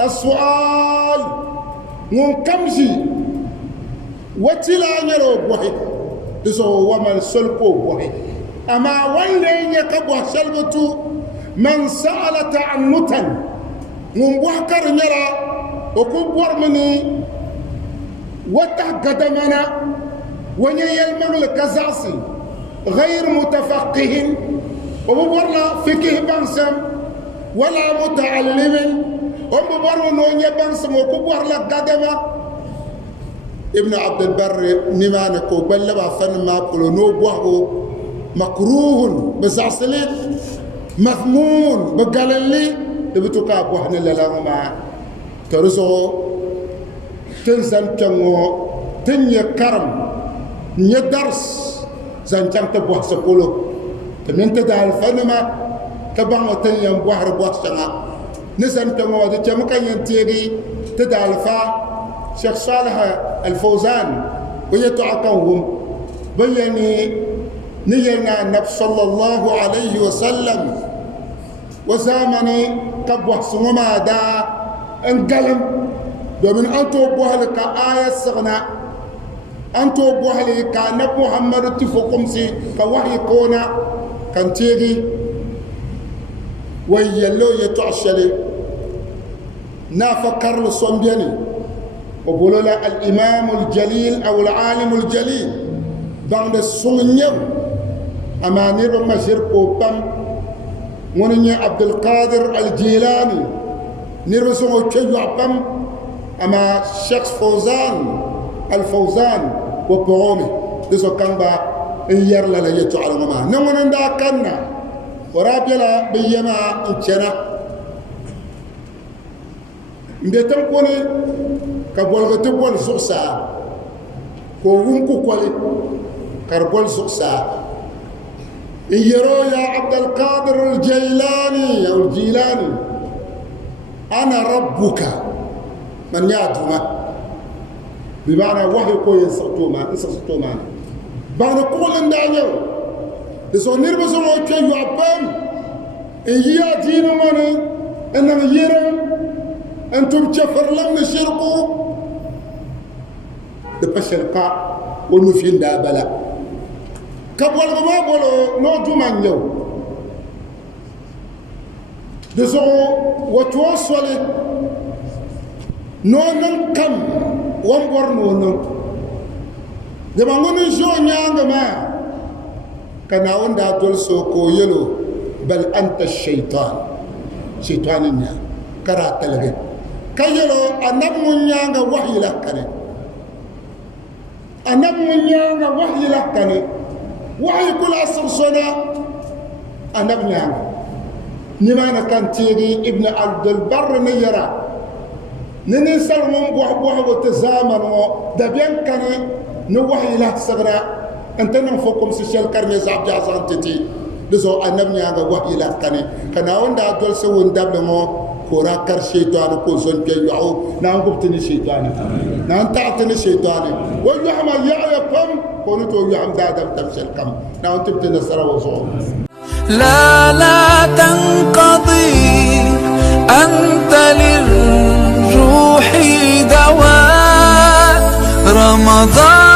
السؤال من كم شيء وتلا نيرو بوحي دسو ومن سلكو بوحي اما ولين يكبو سلبتو من سأل تعنتا من بوحكر نيرا وكبور مني وتحقدمنا وني يلمغل كزاسي غير متفقه ومبورنا فقه بانسم ولا متعلم ومبورنا نوني بانسم وكبور لك قدمه ابن عبد البر نمانكو بلبا فن ما قلنو بوحو مكروه بزعسلين مذموم بقاللي تبتوكا بوحنا للاغما ترزو تنزل كنو تنيا كرم نيا درس زنجان تبوح سقولو تمين تدال فن ما تبان تنيا بوحر بوح شنا نزل كنو دي جمكا ينتيري تدال فا شيخ صالح الفوزان ويتعقوهم بيني نينا النبي صلى الله عليه وسلم وزامني كبوح سمما دا انقلم ومن أنتو بوهلك آية سغنا أنتو بوهلك نبي محمد تفوكم سي كوحي كونا كان تيغي ويلو يتعشلي نافكر لصنبيني وقولوا له الإمام الجليل أو العالم الجليل بعد السنية أمانير مشير قوبان ونني عبد القادر الجيلاني نرسمه كيو عبام أما شخص فوزان الفوزان وبرومي دسو كان با يرلا لا يتعلم ما نمون دا كنا ورابيلا بيما انتنا مبيتم كوني كبولغ تبول زوسا كوونكو كولي كربول زوسا يرو يا عبد القادر الجيلاني او الجيلاني انا ربك من يعدما بمعنى وحي كوي ينسطوما بعد كل اندانيو دسو نيربسو كي يعبان يا دين ماني انما يرم أنتم تفر لم نشرقوا دبشرقا ونفين دابلا كبول غما بولو نو جمان يو دسو وتوصل نونن كم ومبر نونن دما ngoni jo nyanga ma kana wanda dol so ko yelo bal anta shaytan nya kara talage kayelo anab mun nyanga wahyi lakane anab mun nyanga wahyi lakane wahyi kul asr sona anab nyanga نمانا كان تيري ابن عبد البر نيرا ننسل من بوح وتزامن دبيان كان نوحي له سغرا انت نفوكم سيشل كرمي زعب جازان تتي لزو انبني اغا وحي له كان وندا دول سون دبلمو كورا كر شيطان كو زون بيو نان غبتني شيطان نان تعتني شيطان ويحما يعيكم كونتو يحم دادم تمشل كم نان تبتني سرا وزو لا تنقضي أنت للروح دواء رمضان